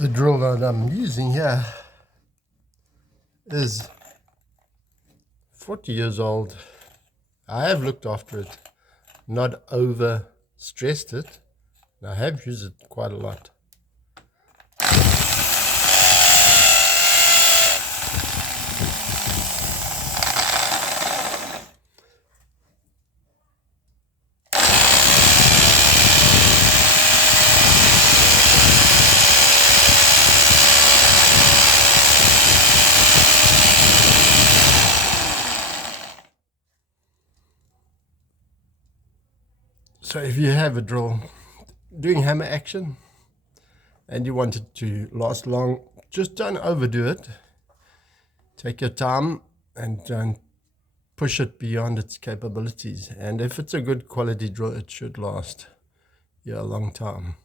The drill that I'm using here is 40 years old. I have looked after it, not over stressed it. I have used it quite a lot. So if you have a drill doing hammer action and you want it to last long, just don't overdo it. Take your time and don't push it beyond its capabilities. And if it's a good quality drill, it should last you a long time.